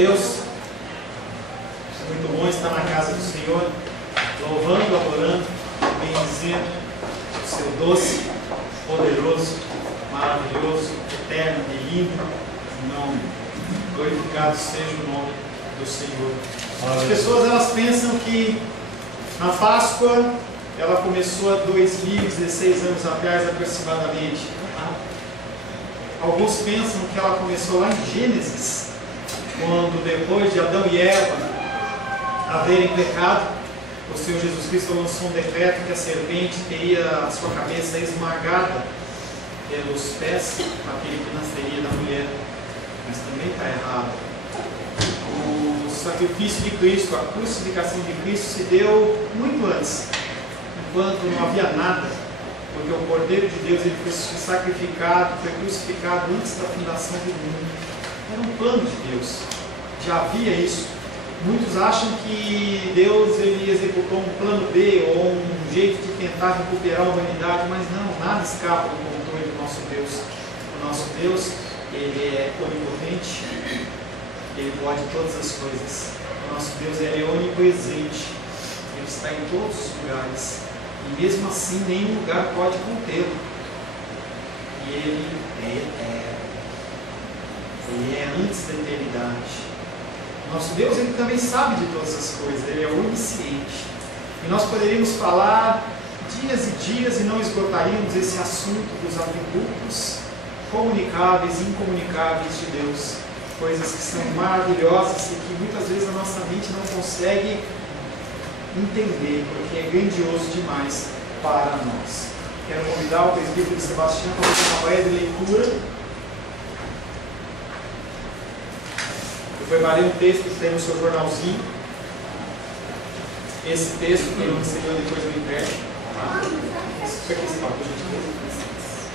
Deus, é muito bom estar na casa do Senhor, louvando, adorando, bendizendo o seu doce, poderoso, maravilhoso, eterno e lindo nome. Glorificado seja o nome do Senhor. As pessoas elas pensam que a Páscoa ela começou há 2016 anos atrás aproximadamente. Alguns pensam que ela começou lá em Gênesis, quando depois de Adão e Eva haverem pecado, o Senhor Jesus Cristo lançou um decreto que a serpente teria a sua cabeça esmagada pelos pés, aquele que nasceria da mulher. Mas também está errado. O sacrifício de Cristo, a crucificação de Cristo se deu muito antes, enquanto não havia nada. Porque o Cordeiro de Deus ele foi sacrificado, foi crucificado antes da fundação do mundo. Era um plano de Deus. Já havia isso. Muitos acham que Deus ele executou um plano B ou um jeito de tentar recuperar a humanidade, mas não, nada escapa do controle do nosso Deus. O nosso Deus, ele é onipotente, ele pode todas as coisas. O nosso Deus ele é onipresente, ele está em todos os lugares. E mesmo assim, nenhum lugar pode contê-lo. E ele é eterno. Ele é antes da eternidade. Nosso Deus, ele também sabe de todas as coisas. Ele é onisciente. E nós poderíamos falar dias e dias e não esgotaríamos esse assunto dos atributos comunicáveis e incomunicáveis de Deus. Coisas que são maravilhosas e que muitas vezes a nossa mente não consegue entender, porque é grandioso demais para nós. Quero convidar o presbítero Sebastião para fazer uma breve leitura. Eu preparei um texto que tem no seu jornalzinho. Esse texto que eu recebeu depois do empréstimo.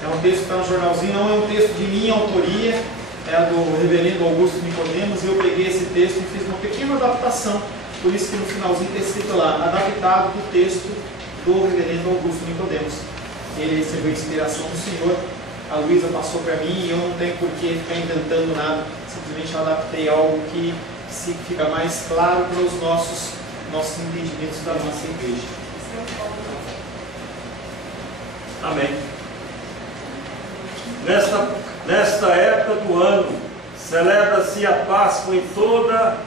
É um texto que está no jornalzinho, não é um texto de minha autoria, é do reverendo Augusto Nicodemos. Eu peguei esse texto e fiz uma pequena adaptação. Por isso que no finalzinho está escrito lá, adaptado do texto do reverendo Augusto Nicodemos. Ele recebeu inspiração do Senhor, a Luísa passou para mim e eu não tenho por que ficar inventando nada, simplesmente adaptei algo que fica mais claro para os nossos entendimentos da nossa igreja. Amém. Nesta época do ano, celebra-se a Páscoa em toda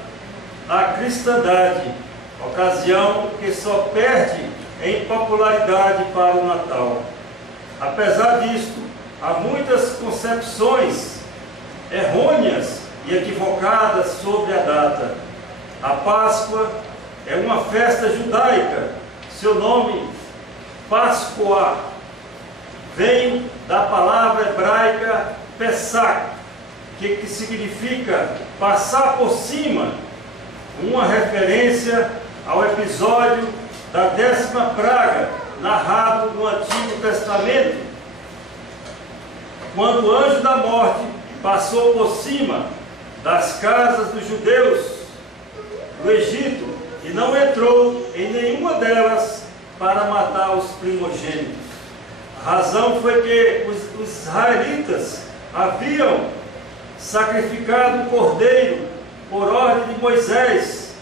a cristandade, ocasião que só perde em popularidade para o Natal. Apesar disto, há muitas concepções errôneas e equivocadas sobre a data. A Páscoa é uma festa judaica. Seu nome, Páscoa, vem da palavra hebraica Pesach, que significa passar por cima, uma referência ao episódio da 10ª praga, narrado no Antigo Testamento, quando o anjo da morte passou por cima das casas dos judeus do Egito e não entrou em nenhuma delas para matar os primogênitos. A razão foi que os israelitas haviam sacrificado o cordeiro por ordem de Moisés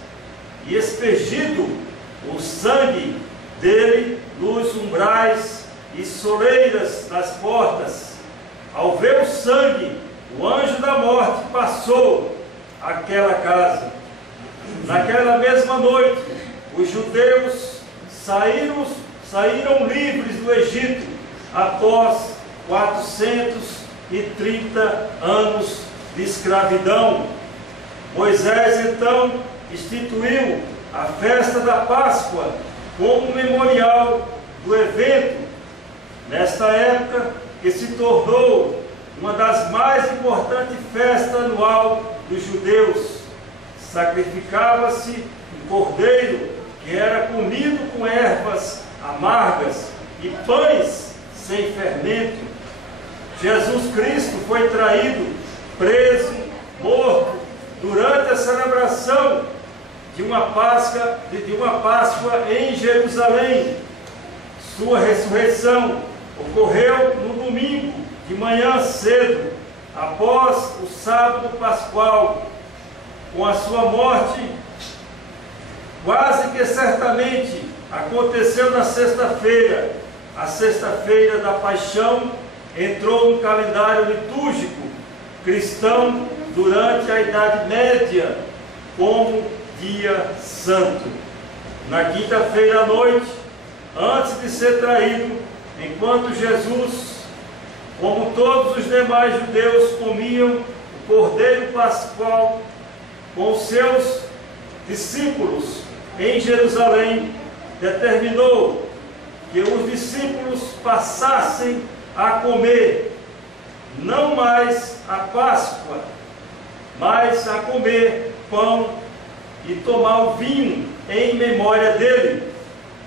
e expergido o sangue dele nos umbrais e soleiras das portas. Ao ver o sangue, o anjo da morte passou àquela casa. Naquela mesma noite, os judeus saíram livres do Egito após 430 anos de escravidão. Moisés então instituiu a festa da Páscoa como memorial do evento. Nesta época que se tornou uma das mais importantes festas anual dos judeus, sacrificava-se um cordeiro que era comido com ervas amargas e pães sem fermento. Jesus Cristo foi traído, preso, morto, durante a celebração de uma Páscoa em Jerusalém. Sua ressurreição ocorreu no domingo, de manhã cedo, após o sábado pascual, com a sua morte, quase que certamente aconteceu na sexta-feira. A sexta-feira da paixão entrou no calendário litúrgico cristão durante a Idade Média como dia santo. Na quinta-feira à noite, antes de ser traído, enquanto Jesus, como todos os demais judeus, comiam o cordeiro pascual com os seus discípulos em Jerusalém, determinou que os discípulos passassem a comer não mais a Páscoa, mas a comer pão e tomar o vinho em memória dele.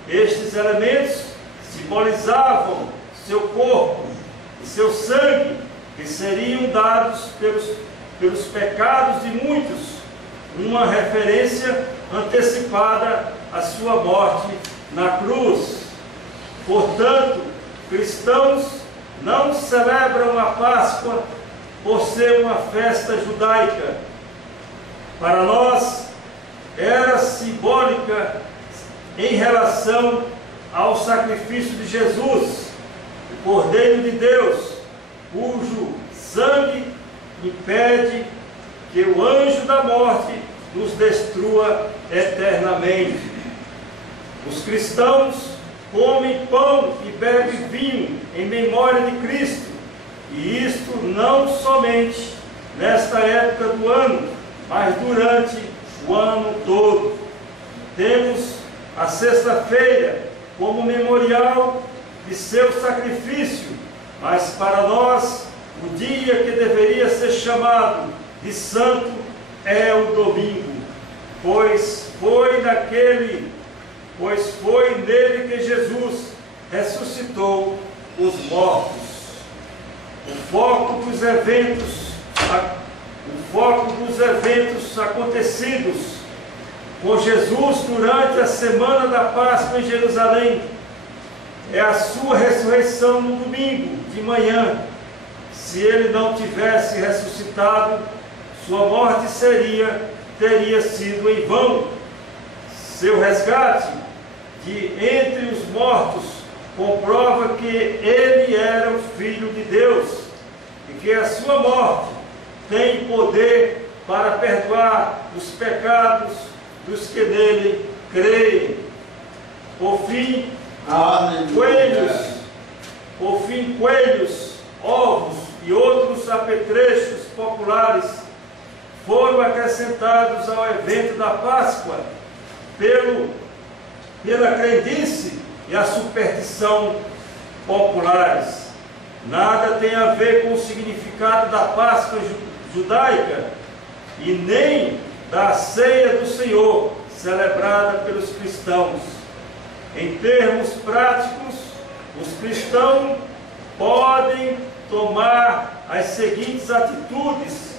Estes elementos simbolizavam seu corpo e seu sangue, que seriam dados pelos pecados de muitos, uma referência antecipada à sua morte na cruz. Portanto, cristãos não celebram a Páscoa por ser uma festa judaica. Para nós, era simbólica em relação ao sacrifício de Jesus, o Cordeiro de Deus, cujo sangue impede que o anjo da morte nos destrua eternamente. Os cristãos comem pão e bebem vinho em memória de Cristo, e isto não somente nesta época do ano, mas durante o ano todo. Temos a sexta-feira como memorial de seu sacrifício, mas para nós o dia que deveria ser chamado de santo é o domingo, pois foi nele que Jesus ressuscitou os mortos. O foco dos eventos acontecidos com Jesus durante a semana da Páscoa em Jerusalém é a sua ressurreição no domingo de manhã. Se ele não tivesse ressuscitado, sua morte teria sido em vão. Seu resgate de entre os mortos comprova que ele era o Filho de Deus e que a sua morte tem poder para perdoar os pecados dos que nele creem. Por fim, coelhos, ovos e outros apetrechos populares foram acrescentados ao evento da Páscoa pela crendice e a superstição populares. Nada tem a ver com o significado da Páscoa judaica e nem da ceia do Senhor, celebrada pelos cristãos. Em termos práticos, os cristãos podem tomar as seguintes atitudes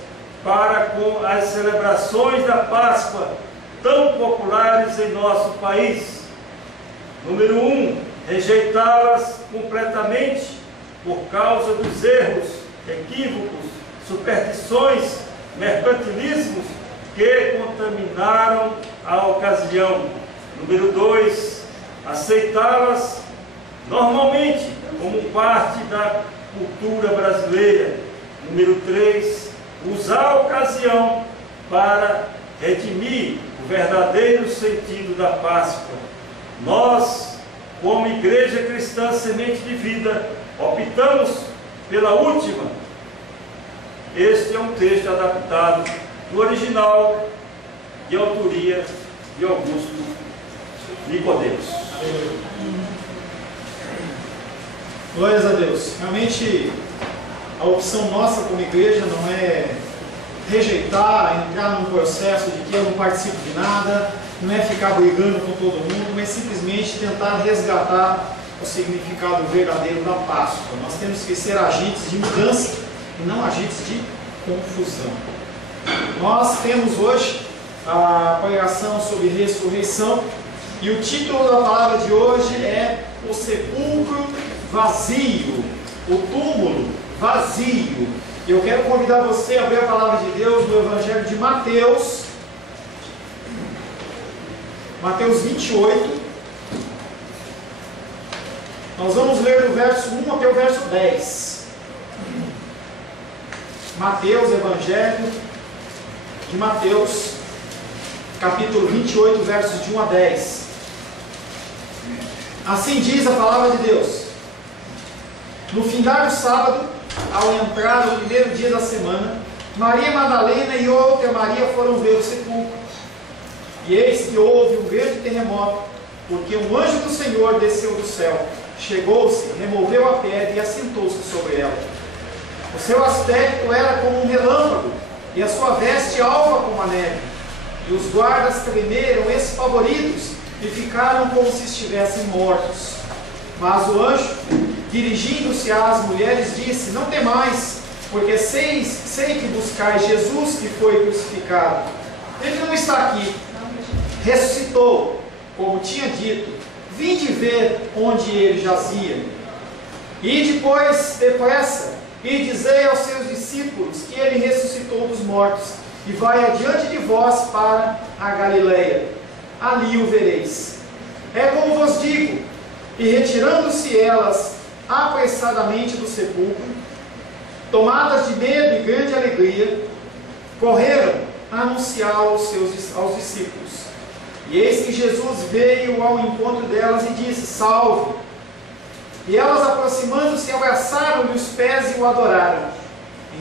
para com as celebrações da Páscoa tão populares em nosso país. Número 1, rejeitá-las completamente por causa dos erros, equívocos, superstições, mercantilismos que contaminaram a ocasião. Número 2, aceitá-las normalmente como parte da cultura brasileira. Número 3, usar a ocasião para redimir o verdadeiro sentido da Páscoa. Nós, como Igreja Cristã Semente de Vida, optamos pela última. Este é um texto adaptado do original de autoria de Augusto Nicodemos. Glórias a Deus. Realmente, a opção nossa como igreja não é rejeitar, entrar num processo de que eu não participo de nada, não é ficar brigando com todo mundo, mas simplesmente tentar resgatar o significado verdadeiro da Páscoa. Nós temos que ser agentes de mudança e não agentes de confusão. Nós temos hoje a pregação sobre ressurreição e o título da palavra de hoje é o sepulcro vazio, o túmulo vazio. Eu quero convidar você a abrir a palavra de Deus no Evangelho de Mateus, Mateus 28. Nós vamos ler do verso 1 até o verso 10. Mateus, Evangelho de Mateus, capítulo 28, versos de 1 a 10. Assim diz a palavra de Deus: No findar do sábado, ao entrar o primeiro dia da semana, Maria Madalena e outra Maria foram ver o sepulcro. E eis que houve um grande terremoto, porque um anjo do Senhor desceu do céu, chegou-se, removeu a pedra e assentou-se sobre ela. O seu aspecto era como um relâmpago, e a sua veste alva como a neve. E os guardas tremeram espavoridos e ficaram como se estivessem mortos. Mas o anjo, dirigindo-se às mulheres, disse: Não temais, porque sei que buscais Jesus que foi crucificado. Ele não está aqui, ressuscitou, como tinha dito. Vinde ver onde ele jazia. E depois, depressa, e dizei aos seus discípulos que ele ressuscitou dos mortos, e vai adiante de vós para a Galileia. Ali o vereis. É como vos digo. E retirando-se elas apressadamente do sepulcro, tomadas de medo e grande alegria, correram a anunciar aos discípulos. E eis que Jesus veio ao encontro delas e disse: Salve! E elas, aproximando-se, abraçaram-lhe os pés e o adoraram.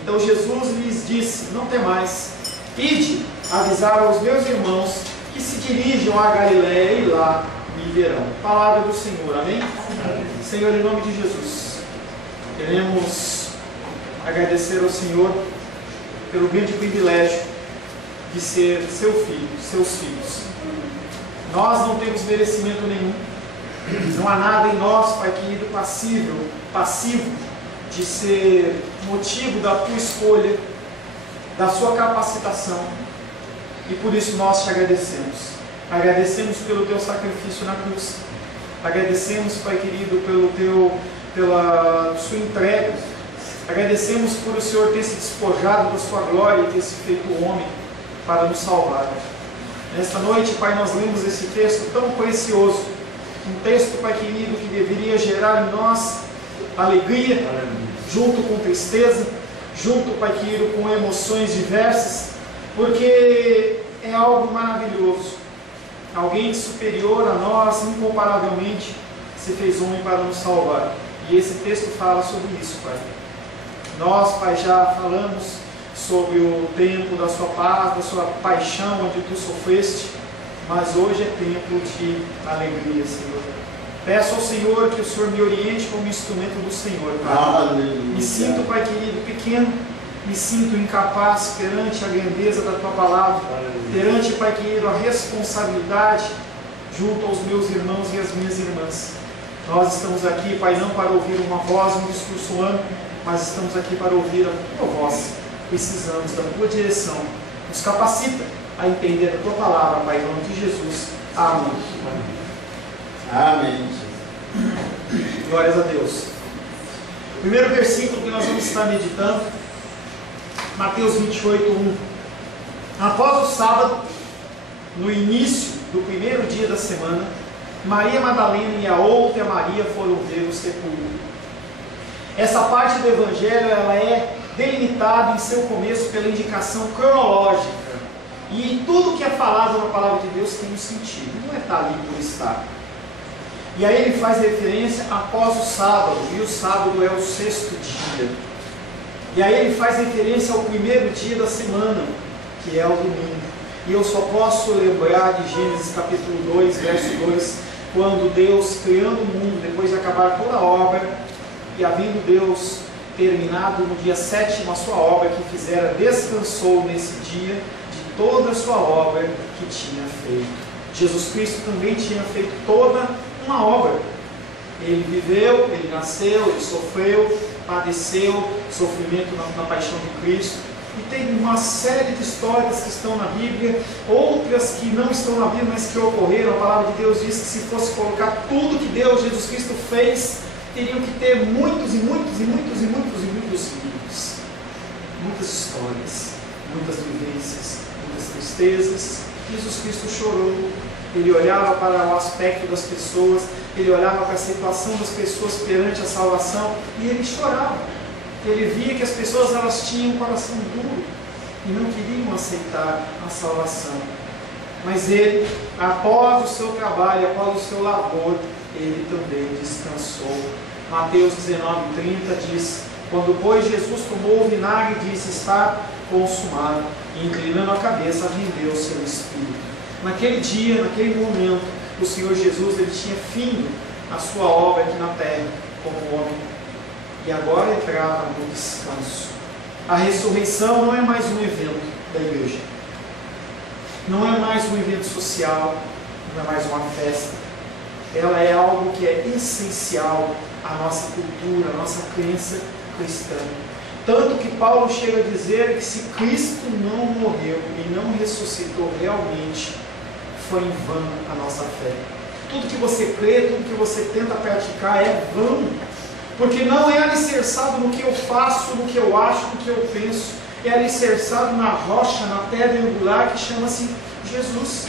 Então Jesus lhes disse: Não temais, ide avisar aos meus irmãos que se dirijam à Galileia e lá me verão. Palavra do Senhor, amém? Amém. Senhor, em nome de Jesus, queremos agradecer ao Senhor pelo grande privilégio de ser seu filho, seus filhos. Nós não temos merecimento nenhum. Não há nada em nós, Pai querido, passivo de ser motivo da tua escolha, da sua capacitação. E por isso nós te agradecemos. Agradecemos pelo teu sacrifício na cruz. Agradecemos, Pai querido, pela sua entrega. Agradecemos por o Senhor ter se despojado da sua glória e ter se feito homem para nos salvar. Nesta noite, Pai, nós lemos esse texto tão precioso. Um texto, Pai querido, que deveria gerar em nós alegria, junto com tristeza, junto, Pai querido, com emoções diversas, porque é algo maravilhoso. Alguém superior a nós, incomparavelmente, se fez homem para nos salvar. E esse texto fala sobre isso, Pai. Nós, Pai, já falamos sobre o tempo da sua paz, da sua paixão, onde tu sofreste, mas hoje é tempo de alegria, Senhor. Peço ao Senhor que o Senhor me oriente como instrumento do Senhor, Pai. Me sinto, Pai querido, pequeno, me sinto incapaz perante a grandeza da tua palavra, perante, Pai querido, a responsabilidade junto aos meus irmãos e às minhas irmãs. Nós estamos aqui, Pai, não para ouvir uma voz, um discurso humano, mas estamos aqui para ouvir a tua voz. Precisamos da tua direção. Nos capacita a entender a tua palavra, Pai, em nome de Jesus. Amém. Amém. Glórias a Deus. O primeiro versículo que nós vamos estar meditando, Mateus 28, 1. Após o sábado, no início do primeiro dia da semana, Maria Madalena e a outra Maria foram ver o sepulcro. Essa parte do Evangelho ela é delimitada em seu começo pela indicação cronológica. E tudo que é falado na palavra de Deus tem um sentido, não é estar ali por estar. E aí ele faz referência após o sábado, e o sábado é o sexto dia. E aí ele faz referência ao primeiro dia da semana, que é o domingo. E eu só posso lembrar de Gênesis capítulo 2, verso 2, quando Deus, criando o mundo, depois de acabar toda a obra, e havendo Deus terminado no dia 7º a sua obra que fizera, descansou nesse dia de toda a sua obra que tinha feito. Jesus Cristo também tinha feito toda uma obra. Ele viveu, ele nasceu, ele sofreu, padeceu, sofrimento na paixão de Cristo. E tem uma série de histórias que estão na Bíblia, outras que não estão na Bíblia, mas que ocorreram. A palavra de Deus diz que se fosse colocar tudo que Deus, Jesus Cristo, fez, teriam que ter muitos livros, muitas histórias, muitas vivências, muitas tristezas. Jesus Cristo chorou, ele olhava para o aspecto das pessoas, ele olhava para a situação das pessoas perante a salvação e ele chorava. Ele via que as pessoas elas tinham um coração duro e não queriam aceitar a salvação. Mas ele, após o seu trabalho, após o seu labor, ele também descansou. Mateus 19:30 diz: quando, pois, Jesus tomou o vinagre, disse: está consumado. E inclinando a cabeça, rendeu o seu espírito. Naquele dia, naquele momento, o Senhor Jesus ele tinha fim a sua obra aqui na terra como homem. E agora entrava no descanso. A ressurreição não é mais um evento da igreja. Não é mais um evento social, não é mais uma festa. Ela é algo que é essencial à nossa cultura, à nossa crença cristã. Tanto que Paulo chega a dizer que se Cristo não morreu e não ressuscitou realmente, foi em vão a nossa fé. Tudo que você crê, tudo que você tenta praticar é vão. Porque não é alicerçado no que eu faço, no que eu acho, no que eu penso. É alicerçado na rocha, na pedra angular que chama-se Jesus.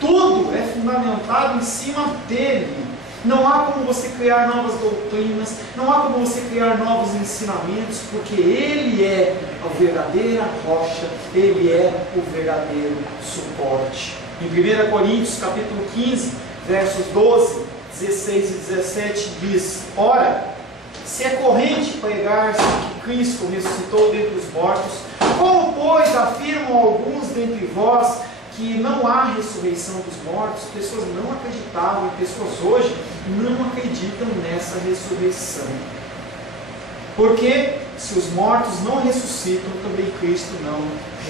Tudo é fundamentado em cima dele. Não há como você criar novas doutrinas, não há como você criar novos ensinamentos, porque ele é a verdadeira rocha, ele é o verdadeiro suporte. Em 1 Coríntios capítulo 15, versos 12, 16 e 17 diz: ora, se é corrente pregar-se que Cristo ressuscitou dentre os mortos, como, pois, afirmam alguns dentre vós que não há ressurreição dos mortos? Pessoas não acreditavam e pessoas hoje não acreditam nessa ressurreição. Porque se os mortos não ressuscitam, também Cristo não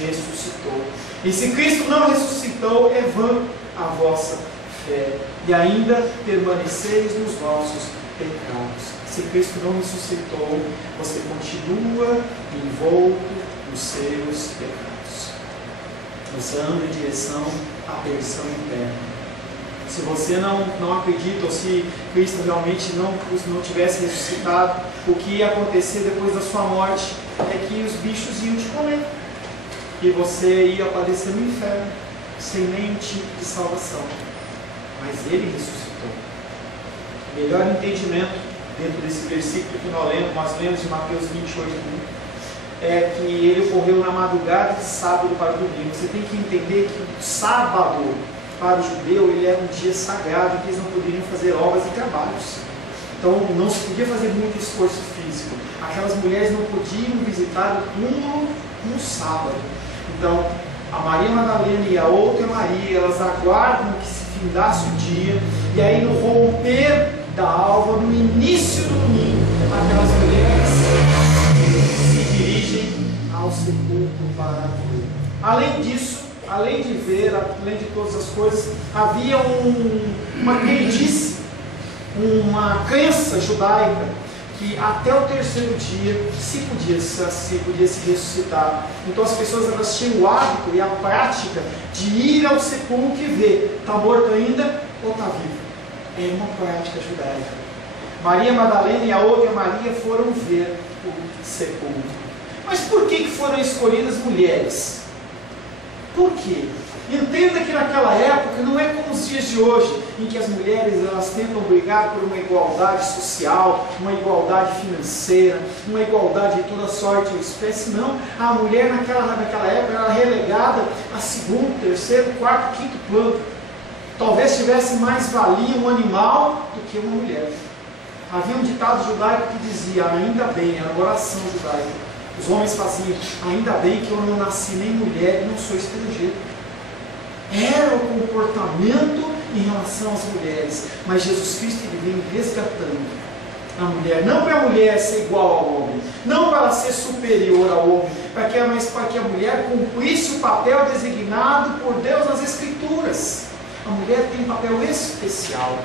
ressuscitou. E se Cristo não ressuscitou, é vã a vossa fé, e ainda permaneceis nos vossos pecados. Se Cristo não ressuscitou, você continua envolto nos seus pecados. Você anda em direção à perdição eterna. Se você não acredita, ou se Cristo realmente não tivesse ressuscitado, o que ia acontecer depois da sua morte é que os bichos iam te comer. E você ia padecer no inferno, sem nenhum tipo de salvação. Mas ele ressuscitou. O melhor entendimento dentro desse versículo que nós lemos de Mateus 28, é que ele ocorreu na madrugada de sábado para domingo. Você tem que entender que o sábado, para o judeu, ele era um dia sagrado, que eles não poderiam fazer obras e trabalhos. Então não se podia fazer muito esforço físico. Aquelas mulheres não podiam visitar o túmulo no sábado. Então, a Maria Madalena e a outra Maria, elas aguardam que se findasse o dia, e aí no romper da alva, no início do domingo, aquelas mulheres se dirigem ao sepulcro para ver. Além disso, além de ver, além de todas as coisas, havia uma crendice, uma crença judaica, que até o terceiro dia se podia se ressuscitar. Então as pessoas elas tinham o hábito e a prática de ir ao sepulcro e ver, está morto ainda ou está vivo. É uma prática judaica. Maria Madalena e a outra Maria foram ver o sepulcro. Mas por que foram escolhidas mulheres? Por quê? Entenda que naquela época não é como os dias de hoje, em que as mulheres elas tentam brigar por uma igualdade social, uma igualdade financeira, uma igualdade de toda sorte ou espécie. Não, a mulher naquela época era relegada a segundo, terceiro, quarto, quinto plano. Talvez tivesse mais valia um animal do que uma mulher. Havia um ditado judaico que dizia: ainda bem, era uma oração judaica. Os homens faziam: ainda bem que eu não nasci nem mulher e não sou estrangeiro. Era o comportamento em relação às mulheres. Mas Jesus Cristo ele vem resgatando a mulher, não para a mulher ser igual ao homem, não para ela ser superior ao homem, mas para que a mulher cumprisse o papel designado por Deus nas Escrituras. A mulher tem um papel especial.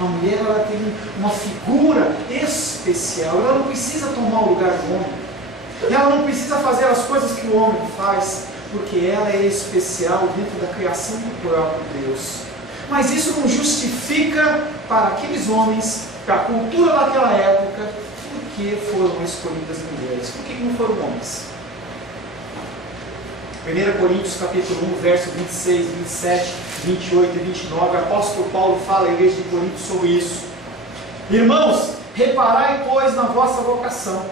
A mulher ela tem uma figura especial. Ela não precisa tomar o lugar do homem. Ela não precisa fazer as coisas que o homem faz, porque ela é especial dentro da criação do próprio Deus. Mas isso não justifica para aqueles homens, para a cultura daquela época, por que foram escolhidas mulheres. Por que não foram homens? 1 Coríntios capítulo 1, verso 26, 27, 28 e 29, o apóstolo Paulo fala à igreja de Corinto sobre isso. Irmãos, reparai, pois, na vossa vocação,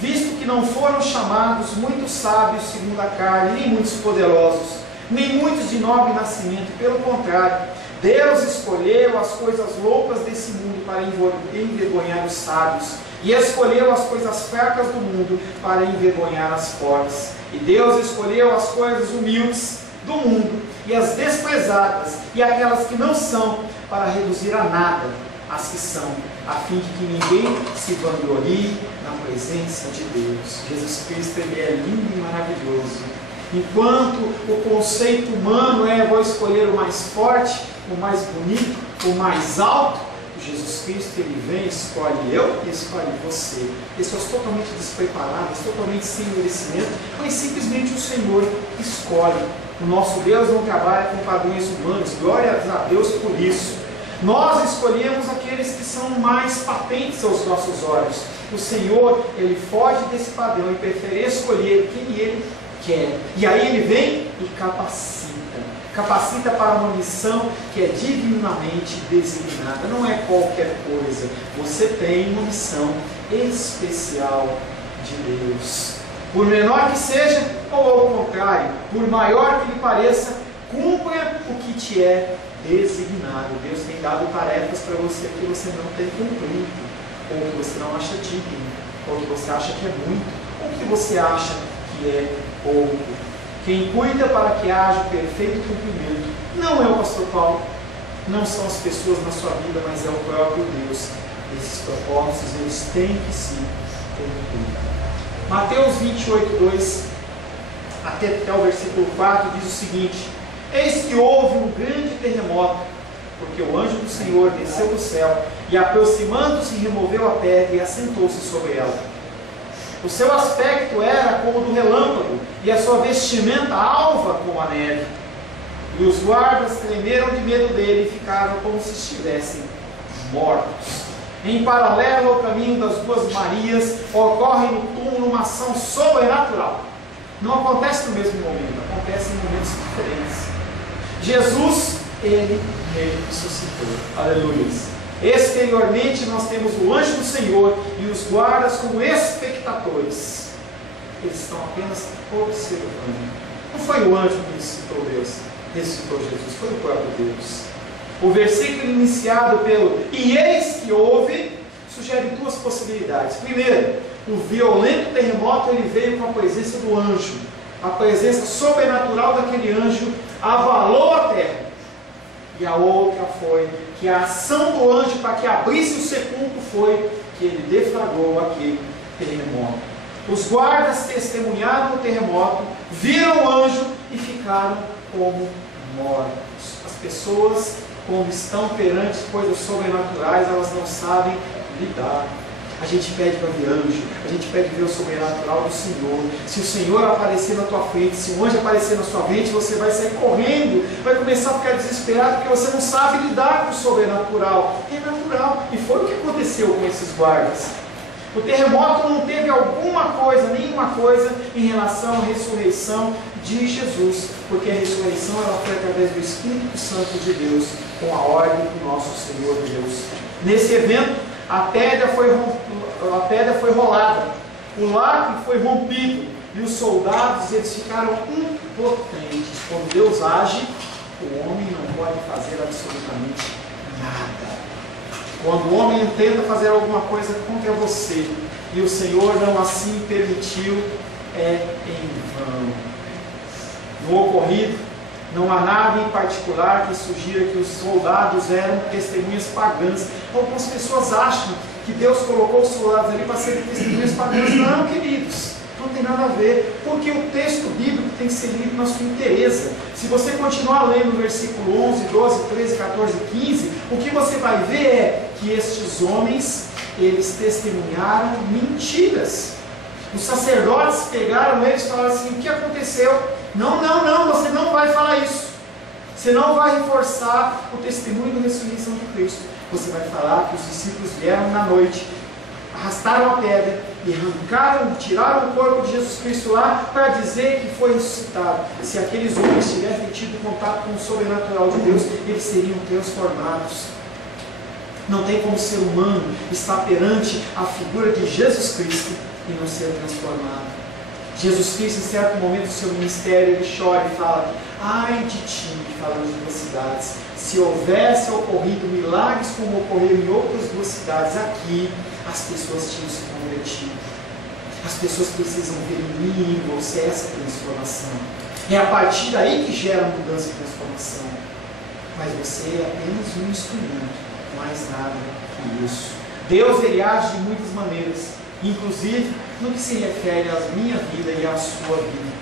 visto que não foram chamados muitos sábios segundo a carne, nem muitos poderosos, nem muitos de nobre nascimento, pelo contrário, Deus escolheu as coisas loucas desse mundo para envergonhar os sábios, e escolheu as coisas fracas do mundo para envergonhar as fortes. E Deus escolheu as coisas humildes do mundo, e as desprezadas, e aquelas que não são, para reduzir a nada as que são, a fim de que ninguém se vanglorie na presença de Deus. Jesus Cristo, Ele é lindo e maravilhoso. Enquanto o conceito humano é: vou escolher o mais forte, o mais bonito, o mais alto, Jesus Cristo, Ele vem, escolhe eu e escolhe você. Pessoas totalmente despreparadas, totalmente sem merecimento, mas simplesmente o Senhor escolhe. O nosso Deus não trabalha com padrões humanos, glória a Deus por isso. Nós escolhemos aqueles que são mais patentes aos nossos olhos. O Senhor, Ele foge desse padrão e prefere escolher quem Ele quer. E aí Ele vem e capacita. Capacita para uma missão que é divinamente designada. Não é qualquer coisa. Você tem uma missão especial de Deus. Por menor que seja, ou ao contrário, por maior que lhe pareça, cumpra o que te é designado. Deus tem dado tarefas para você que você não tem cumprido, ou que você não acha digno, ou que você acha que é muito, ou que você acha que é pouco. Quem cuida para que haja perfeito cumprimento não é o pastor Paulo, não são as pessoas na sua vida, mas é o próprio Deus. Esses propósitos, eles têm que se cumprir. Mateus 28, 2 até o versículo 4 diz o seguinte: eis que houve um grande terremoto, porque o anjo do Senhor desceu do céu e, aproximando-se, removeu a pedra e assentou-se sobre ela. O seu aspecto era como do relâmpago, e a sua vestimenta alva como a neve. E os guardas tremeram de medo dele e ficaram como se estivessem mortos. Em paralelo ao caminho das duas Marias, ocorre no túmulo uma ação sobrenatural. Não acontece no mesmo momento, acontece em momentos diferentes. Jesus, Ele ressuscitou. Aleluia. Exteriormente nós temos o anjo do Senhor e os guardas como espectadores. Eles estão apenas observando. Não foi o anjo que ressuscitou Deus, ressuscitou Jesus, foi o próprio Deus. O versículo iniciado pelo "e eis que houve" sugere duas possibilidades. Primeiro, o violento terremoto ele veio com a presença do anjo. A presença sobrenatural daquele anjo abalou a terra. E a outra foi que a ação do anjo para que abrisse o sepulcro foi que ele deflagrou aquele terremoto. Os guardas testemunharam o terremoto, viram o anjo e ficaram como mortos. As pessoas, quando estão perante coisas sobrenaturais, elas não sabem lidar. A gente pede para ver anjo, a gente pede ver o sobrenatural do Senhor. Se o Senhor aparecer na tua frente, se o anjo aparecer na sua frente, você vai sair correndo, vai começar a ficar desesperado, porque você não sabe lidar com o sobrenatural. É natural, e foi o que aconteceu com esses guardas. O terremoto não teve alguma coisa, nenhuma coisa, em relação à ressurreição de Jesus, porque a ressurreição ela foi através do Espírito Santo de Deus, com a ordem do nosso Senhor Deus. Nesse evento, a pedra foi rolada, o lacre foi rompido, e os soldados eles ficaram impotentes. Quando Deus age, o homem não pode fazer absolutamente nada. Quando o homem tenta fazer alguma coisa contra você, e o Senhor não assim permitiu, é em vão. No ocorrido, não há nada em particular que sugira que os soldados eram testemunhas pagãs. Algumas pessoas acham que Deus colocou os soldados ali para serem testemunhas pagãs. Não, queridos, não tem nada a ver, porque o texto bíblico tem que ser lido na sua inteireza. Se você continuar lendo o versículo 11, 12, 13, 14 e 15, o que você vai ver é que estes homens, eles testemunharam mentiras. Os sacerdotes pegaram eles e falaram assim: o que aconteceu? Não, você não vai falar isso. Você não vai reforçar o testemunho da ressurreição de Cristo. Você vai falar que os discípulos vieram na noite, arrastaram a pedra e arrancaram, tiraram o corpo de Jesus Cristo lá para dizer que foi ressuscitado. Se aqueles homens tivessem tido contato com o sobrenatural de Deus, eles seriam transformados. Não tem como ser humano estar perante a figura de Jesus Cristo e não ser transformado. Jesus Cristo, em certo momento do seu ministério, ele chora e fala: ai de ti, falando de duas cidades, se houvesse ocorrido milagres como ocorreram em outras duas cidades, aqui as pessoas tinham se convertido. As pessoas precisam ver em mim e em você essa transformação. É a partir daí que gera mudança e transformação. Mas você é apenas um instrumento, mais nada que isso. Deus, ele age de muitas maneiras, inclusive no que se refere à minha vida e à sua vida.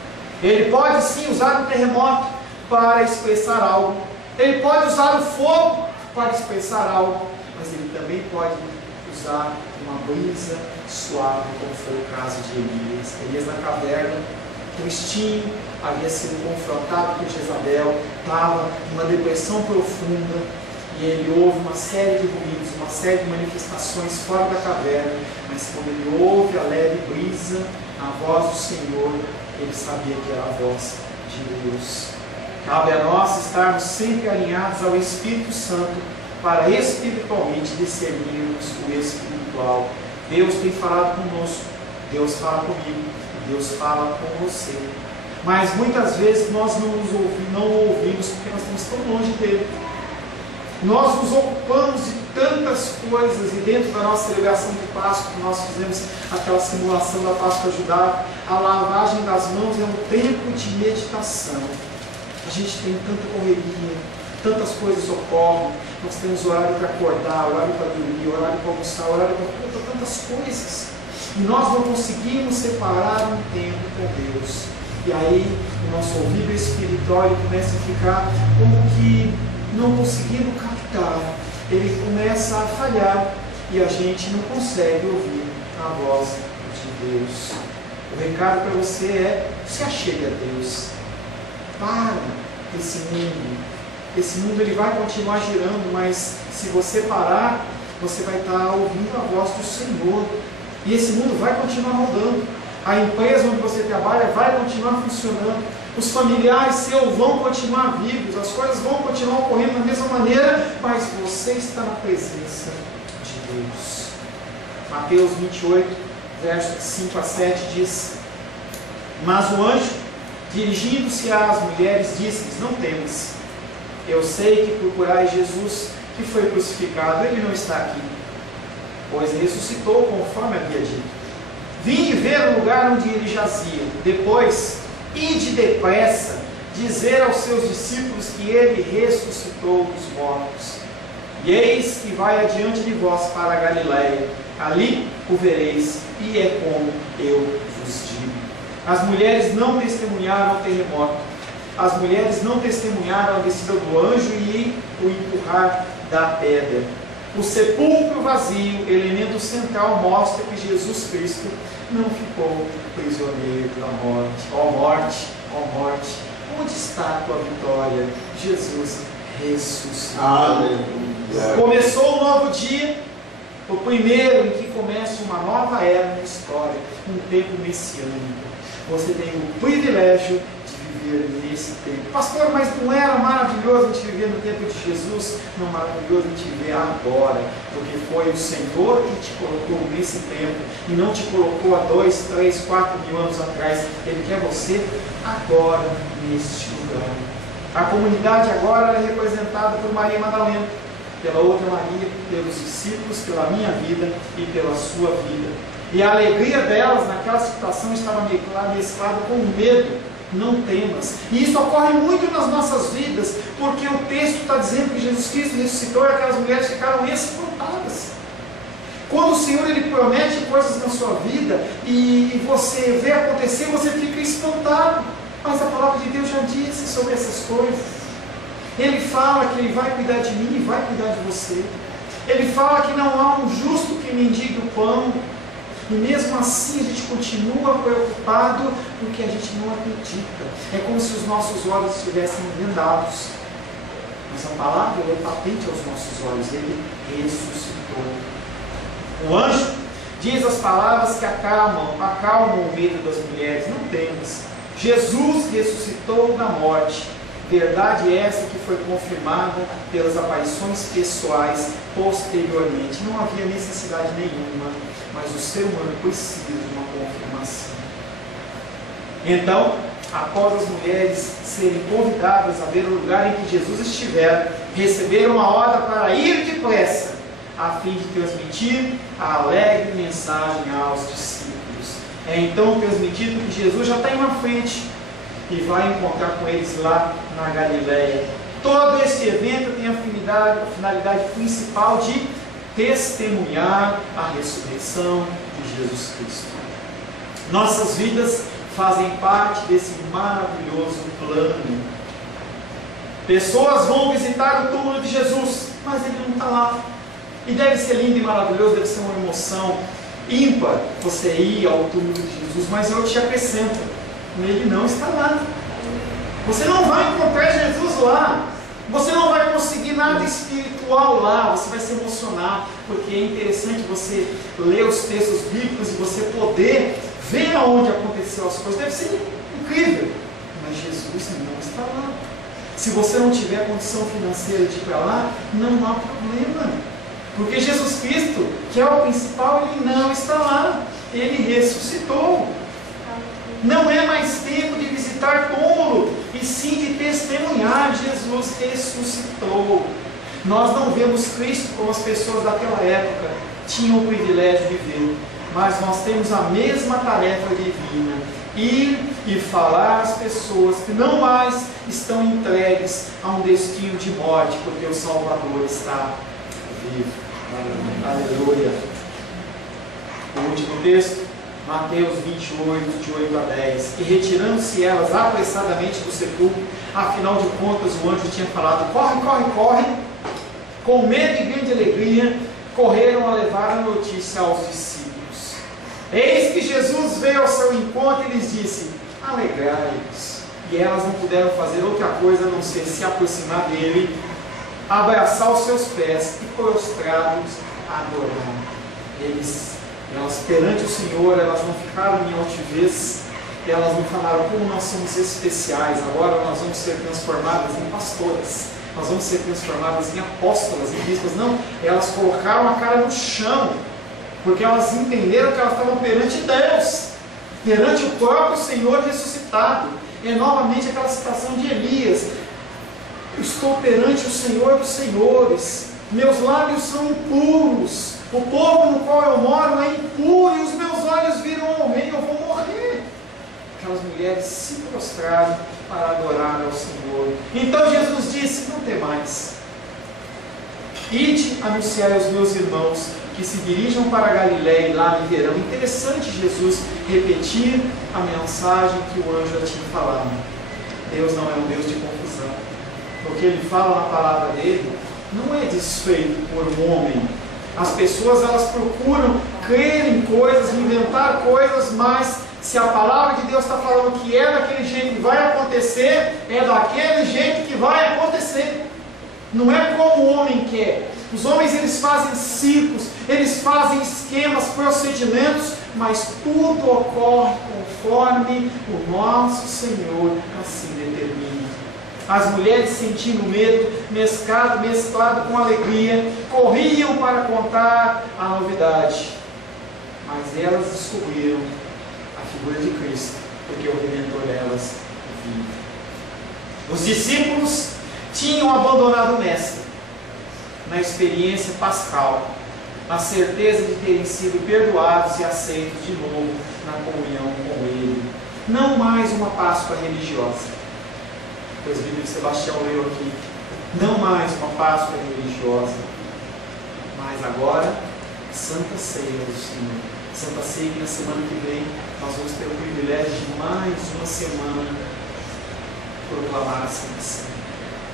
Ele pode sim usar um terremoto para expressar algo. Ele pode usar o fogo para expressar algo. Mas ele também pode usar uma brisa suave, como foi o caso de Elias. Elias na caverna, tristinho, havia sido confrontado por Jezabel, estava em uma depressão profunda, e ele ouve uma série de ruídos, uma série de manifestações fora da caverna, mas quando ele ouve a leve brisa, a voz do Senhor, ele sabia que era a voz de Deus. Cabe a nós estarmos sempre alinhados ao Espírito Santo para espiritualmente discernirmos o espiritual. Deus tem falado conosco, Deus fala comigo, Deus fala com você. Mas muitas vezes nós não ouvimos porque nós estamos tão longe dele. Nós nos ocupamos de tantas coisas, e dentro da nossa celebração de Páscoa, que nós fizemos aquela simulação da Páscoa judaica, a lavagem das mãos é um tempo de meditação. A gente tem tanta correria, tantas coisas ocorrem, nós temos horário para acordar, horário para dormir, horário para almoçar, horário para tantas coisas, e nós não conseguimos separar um tempo com Deus. E aí o nosso ouvido espiritual ele começa a ficar como que não conseguindo captar, ele começa a falhar e a gente não consegue ouvir a voz de Deus. O recado para você é: se achegue a Deus. Para esse mundo. Esse mundo ele vai continuar girando, mas se você parar, você vai estar ouvindo a voz do Senhor. E esse mundo vai continuar rodando. A empresa onde você trabalha vai continuar funcionando. Os familiares seus vão continuar vivos. As coisas vão continuar ocorrendo da mesma maneira, mas você está na presença de Deus. Mateus 28, versos 5 a 7 diz: mas o anjo, dirigindo-se às mulheres, disse-lhes: não temas. Eu sei que procurais Jesus, que foi crucificado. Ele não está aqui, pois ressuscitou conforme havia dito. Vinde ver o lugar onde ele jazia. Depois, ide depressa dizer aos seus discípulos que ele ressuscitou dos mortos. E eis que vai adiante de vós para a Galiléia. Ali o vereis, e é como eu vos digo. As mulheres não testemunharam o terremoto. As mulheres não testemunharam a descida do anjo e o empurrar da pedra. O sepulcro vazio, elemento central, mostra que Jesus Cristo não ficou prisioneiro da morte. Ó morte, ó morte, onde está a tua vitória? Jesus ressuscitou. Aleluia. Começou um novo dia, o primeiro em que começa uma nova era na história, um tempo messiânico. Você tem o privilégio viver nesse tempo. Pastor, mas não era maravilhoso a gente viver no tempo de Jesus? Não, maravilhoso a gente viver agora, porque foi o Senhor que te colocou nesse tempo e não te colocou há 2, 3, 4 mil anos atrás. Ele quer você agora, neste lugar. A comunidade agora é representada por Maria Madalena, pela outra Maria, pelos discípulos, pela minha vida e pela sua vida. E a alegria delas naquela situação estava mesclada com o medo. Não temas. E isso ocorre muito nas nossas vidas, porque o texto está dizendo que Jesus Cristo ressuscitou e aquelas mulheres ficaram espantadas. Quando o Senhor ele promete coisas na sua vida e você vê acontecer, você fica espantado. Mas a palavra de Deus já disse sobre essas coisas. Ele fala que Ele vai cuidar de mim e vai cuidar de você. Ele fala que não há um justo que mendigue o pão. E mesmo assim a gente continua preocupado porque a gente não acredita. É como se os nossos olhos estivessem vendados. Mas a palavra é patente aos nossos olhos. Ele ressuscitou. O anjo Diz as palavras que acalmam o medo das mulheres. Não temas. Jesus ressuscitou da morte. Verdade essa que foi confirmada pelas aparições pessoais posteriormente. Não havia necessidade nenhuma, mas o ser humano precisa de uma confirmação. Então, após as mulheres serem convidadas a ver o lugar em que Jesus estivera, receberam uma ordem para ir depressa, a fim de transmitir a alegre mensagem aos discípulos. É então transmitido que Jesus já está em uma frente e vai encontrar com eles lá na Galileia. Todo este evento tem a finalidade principal de testemunhar a ressurreição de Jesus Cristo. Nossas vidas fazem parte desse maravilhoso plano. Pessoas vão visitar o túmulo de Jesus, mas ele não está lá. E deve ser lindo e maravilhoso, deve ser uma emoção ímpar você ir ao túmulo de Jesus, mas eu te acrescento, ele não está lá. Você não vai encontrar Jesus lá. Você não vai conseguir nada espiritual lá. Você vai se emocionar, porque é interessante você ler os textos bíblicos e você poder ver aonde aconteceu as coisas. Deve ser incrível. Mas Jesus não está lá. Se você não tiver condição financeira de ir para lá, não há problema. Porque Jesus Cristo, que é o principal, ele não está lá. Ele ressuscitou. Não é mais tempo de visitar túmulo, e sim de testemunhar. Jesus ressuscitou. Nós não vemos Cristo como as pessoas daquela época tinham o privilégio de ver, mas nós temos a mesma tarefa divina: ir e falar às pessoas que não mais estão entregues a um destino de morte, porque o Salvador está vivo. Aleluia. O último texto, Mateus 28, de 8 a 10. E retirando-se elas apressadamente do sepulcro, afinal de contas o anjo tinha falado: corre, corre, corre. Com medo e grande alegria, correram a levar a notícia aos discípulos. Eis que Jesus veio ao seu encontro e lhes disse: alegrai-vos. E elas não puderam fazer outra coisa a não ser se aproximar dele, abraçar os seus pés e prostrados adorar. Elas perante o Senhor, elas não ficaram em altivez, elas não falaram: como nós somos especiais, agora nós vamos ser transformadas em pastoras, nós vamos ser transformadas em apóstolas, em bispas. Não, elas colocaram a cara no chão, porque elas entenderam que elas estavam perante Deus, perante o próprio Senhor ressuscitado. É novamente aquela citação de Elias: estou perante o Senhor dos senhores, meus lábios são impuros, o povo no qual eu moro é impuro, e os meus olhos viram ao rei, eu vou morrer. Aquelas mulheres se prostraram para adorar ao Senhor. Então Jesus disse: não temais, ide anunciar aos meus irmãos que se dirijam para a Galileia e lá me verão. Interessante Jesus repetir a mensagem que o anjo já tinha falado. Deus não é um Deus de confusão. O que ele fala na palavra dele não é desfeito por um homem. As pessoas, elas procuram crer em coisas, inventar coisas, mas se a palavra de Deus está falando que é daquele jeito que vai acontecer, é daquele jeito que vai acontecer. Não é como o homem quer. Os homens, eles fazem ciclos, eles fazem esquemas, procedimentos, mas tudo ocorre conforme o nosso Senhor assim determina. As mulheres, sentindo medo, mesclado com alegria, corriam para contar a novidade. Mas elas descobriram a figura de Cristo, porque o Redentor delas vive. Os discípulos tinham abandonado o Mestre na experiência pascal, na certeza de terem sido perdoados e aceitos de novo na comunhão com Ele. Não mais uma Páscoa religiosa. O presbítero Sebastião leu aqui: não mais uma Páscoa religiosa, mas agora Santa Ceia do Senhor. Santa Ceia, que na semana que vem nós vamos ter o privilégio de mais uma semana proclamar a Santa Ceia.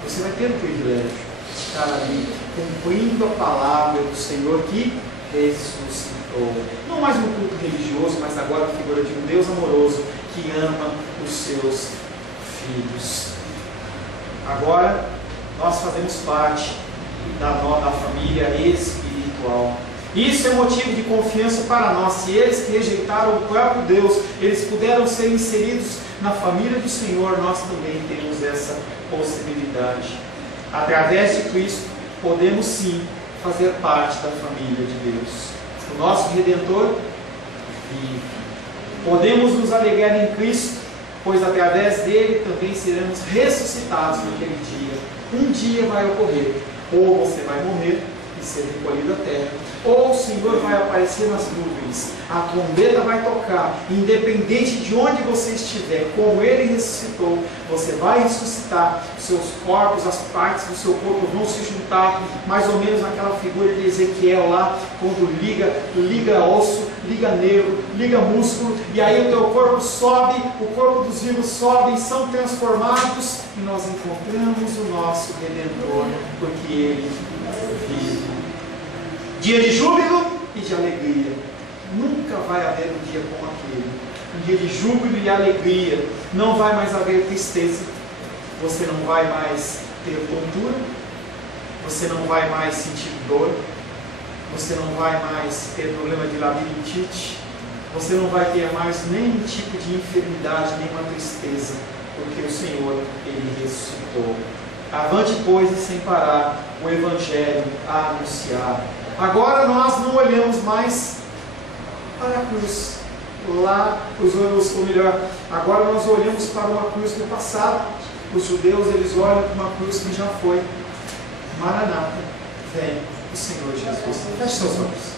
Você vai ter o privilégio de estar ali cumprindo a palavra do Senhor que ressuscitou. Não mais um culto religioso, mas agora a figura de um Deus amoroso que ama os seus filhos. Agora nós fazemos parte da família espiritual. Isso é motivo de confiança para nós. Se eles que rejeitaram o próprio Deus, eles puderam ser inseridos na família do Senhor, nós também temos essa possibilidade. Através de Cristo, podemos sim fazer parte da família de Deus. O nosso Redentor vive. Podemos nos alegrar em Cristo, pois através dele também seremos ressuscitados naquele dia. Um dia vai ocorrer, ou você vai morrer e ser recolhido à terra, ou o Senhor vai aparecer nas nuvens, a trombeta vai tocar, independente de onde você estiver, como Ele ressuscitou, você vai ressuscitar, seus corpos, as partes do seu corpo vão se juntar, mais ou menos naquela figura de Ezequiel lá, quando liga osso, liga nervo, liga músculo, e aí o teu corpo sobe, o corpo dos vivos sobe, são transformados, e nós encontramos o nosso Redentor, porque Ele vive. Dia de júbilo e de alegria. Nunca vai haver um dia como aquele. Um dia de júbilo e alegria. Não vai mais haver tristeza. Você não vai mais ter tontura. Você não vai mais sentir dor. Você não vai mais ter problema de labirintite. Você não vai ter mais nenhum tipo de enfermidade, nenhuma tristeza. Porque o Senhor, Ele ressuscitou. Avante, pois, e sem parar, o Evangelho a anunciar. Agora nós não olhamos mais para a cruz, ou melhor, agora nós olhamos para uma cruz do passado. Os judeus, eles olham para uma cruz que já foi. Maranata, vem o Senhor Jesus. Feche seus olhos.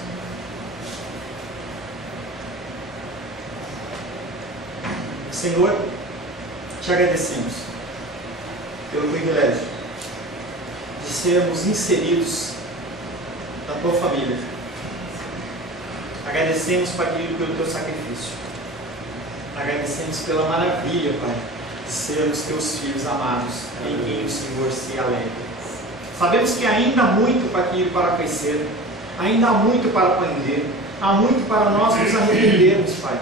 Senhor, te agradecemos pelo privilégio de sermos inseridos na tua família. Agradecemos, Pai querido, pelo teu sacrifício. Agradecemos pela maravilha, Pai, de sermos teus filhos amados, em quem o Senhor se alegra. Sabemos que ainda há muito, Pai querido, para crescer, ainda há muito para aprender, há muito para nós nos arrependermos, Pai.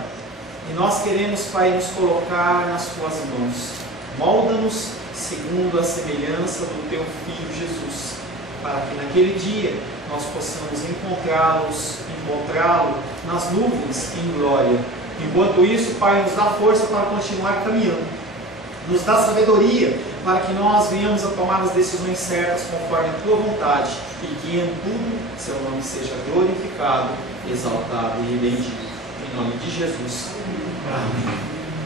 E nós queremos, Pai, nos colocar nas tuas mãos. Molda-nos segundo a semelhança do teu Filho Jesus, para que naquele dia nós possamos encontrá-lo nas nuvens em glória. Enquanto isso, Pai, nos dá força para continuar caminhando, nos dá sabedoria para que nós venhamos a tomar as decisões certas conforme a tua vontade, e que em tudo seu nome seja glorificado, exaltado e bendito. Em nome de Jesus. Amém.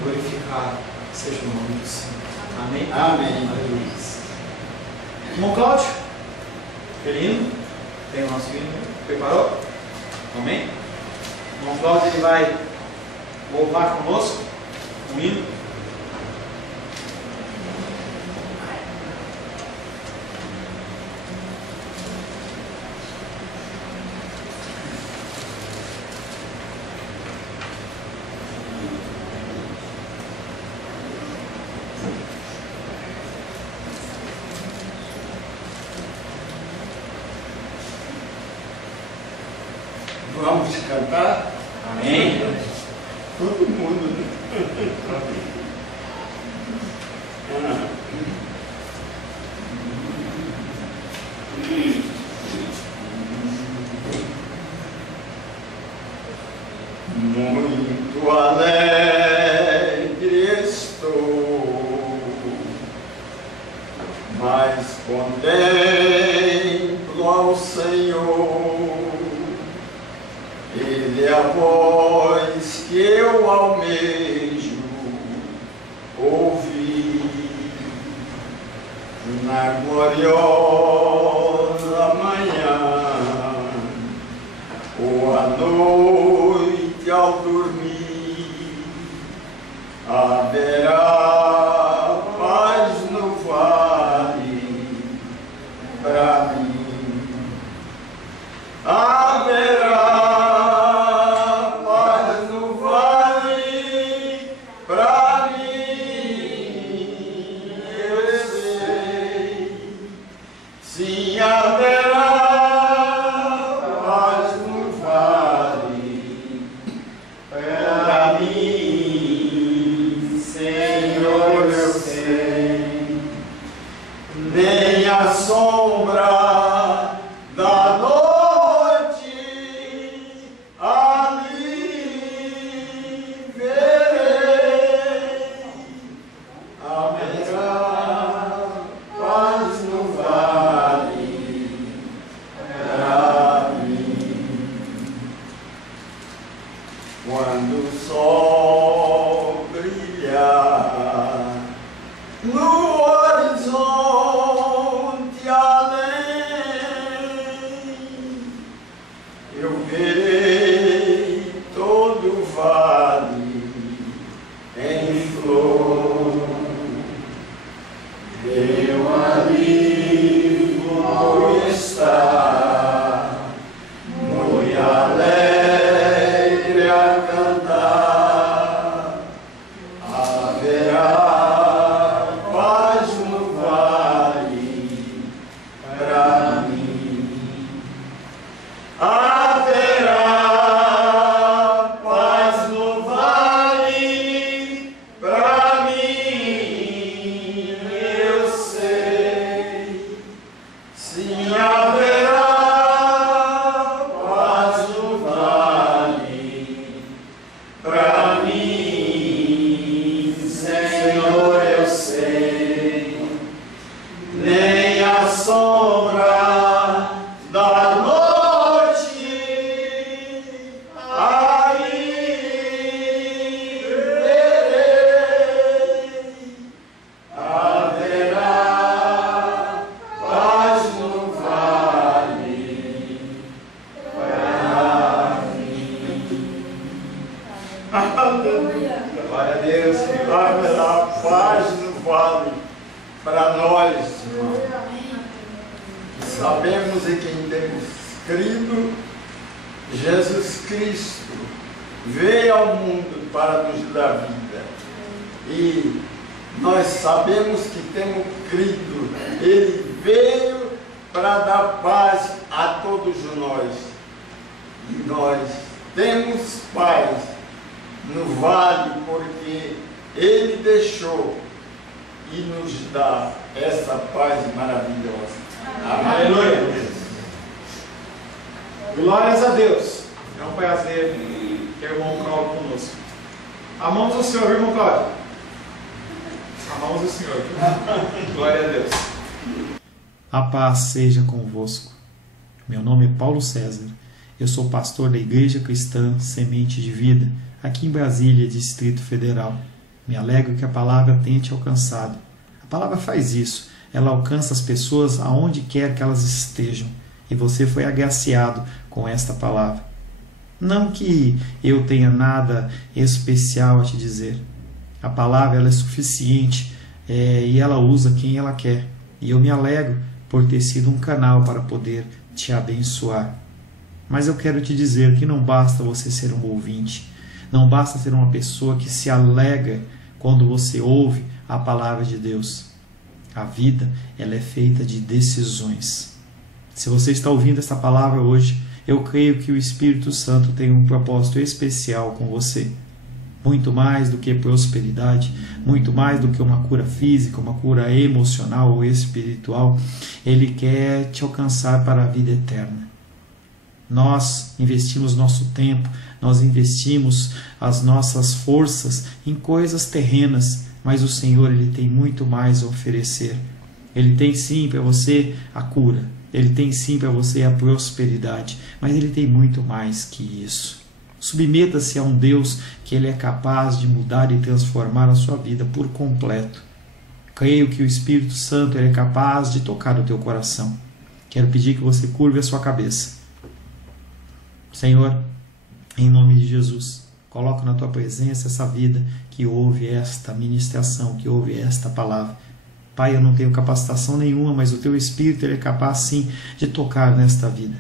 Glorificado seja o nome do Senhor. Amém. Amém. Aleluia. Irmão Cláudio, Felino, tem o nosso hino, preparou? Amém? O irmão Cláudio, ele vai louvar conosco o hino. Vamos cantar? Amém? Todo mundo, né? Muito alegre estou, mas contemplo ao Senhor. Ele é a voz que eu almejo ouvir na gloriosa manhã ou à noite ao dormir. Haverá paz no vale para mim. Haverá Senhor. paz no vale para nós, irmãos. Sabemos em quem temos crido. Jesus Cristo veio ao mundo para nos dar vida. E nós sabemos que temos crido. Ele veio para dar paz a todos nós. E nós temos paz no vale porque Ele deixou e nos dá essa paz maravilhosa. Aleluia. Glórias a Deus. É um prazer ter o irmão Cláudio conosco. Amamos o Senhor, irmão Cláudio. Amamos o Senhor. Glória a Deus. A paz seja convosco. Meu nome é Paulo César. Eu sou pastor da Igreja Cristã Semente de Vida, aqui em Brasília, Distrito Federal. Me alegro que a palavra tenha te alcançado. A palavra faz isso. Ela alcança as pessoas aonde quer que elas estejam. E você foi agraciado com esta palavra. Não que eu tenha nada especial a te dizer. A palavra ela é suficiente e ela usa quem ela quer. E eu me alegro por ter sido um canal para poder te abençoar. Mas eu quero te dizer que não basta você ser um ouvinte. Não basta ser uma pessoa que se alegra quando você ouve a palavra de Deus. A vida ela é feita de decisões. Se você está ouvindo essa palavra hoje, eu creio que o Espírito Santo tem um propósito especial com você. Muito mais do que prosperidade, muito mais do que uma cura física, uma cura emocional ou espiritual, Ele quer te alcançar para a vida eterna. Nós investimos nosso tempo, nós investimos as nossas forças em coisas terrenas, mas o Senhor Ele tem muito mais a oferecer. Ele tem sim para você a cura, Ele tem sim para você a prosperidade, mas Ele tem muito mais que isso. Submeta-se a um Deus que Ele é capaz de mudar e transformar a sua vida por completo. Creio que o Espírito Santo Ele é capaz de tocar o teu coração. Quero pedir que você curve a sua cabeça. Senhor, em nome de Jesus, coloco na tua presença essa vida que ouve esta ministração, que ouve esta palavra. Pai, eu não tenho capacitação nenhuma, mas o teu Espírito Ele é capaz sim de tocar nesta vida,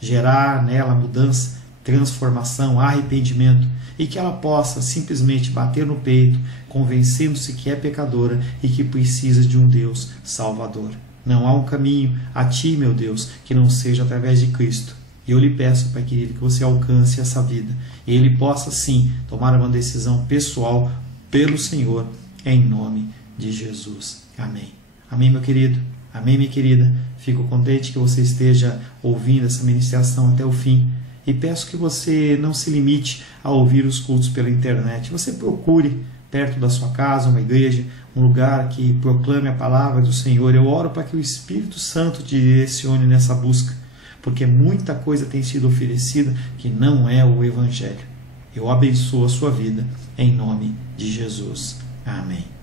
gerar nela mudança, transformação, arrependimento, e que ela possa simplesmente bater no peito, convencendo-se que é pecadora e que precisa de um Deus salvador. Não há um caminho a ti, meu Deus, que não seja através de Cristo. E eu lhe peço, Pai querido, que você alcance essa vida e ele possa sim tomar uma decisão pessoal pelo Senhor, em nome de Jesus. Amém. Amém, meu querido. Amém, minha querida. Fico contente que você esteja ouvindo essa ministração até o fim. E peço que você não se limite a ouvir os cultos pela internet. Você procure perto da sua casa uma igreja, um lugar que proclame a palavra do Senhor. Eu oro para que o Espírito Santo te direcione nessa busca, porque muita coisa tem sido oferecida que não é o Evangelho. Eu abençoo a sua vida em nome de Jesus. Amém.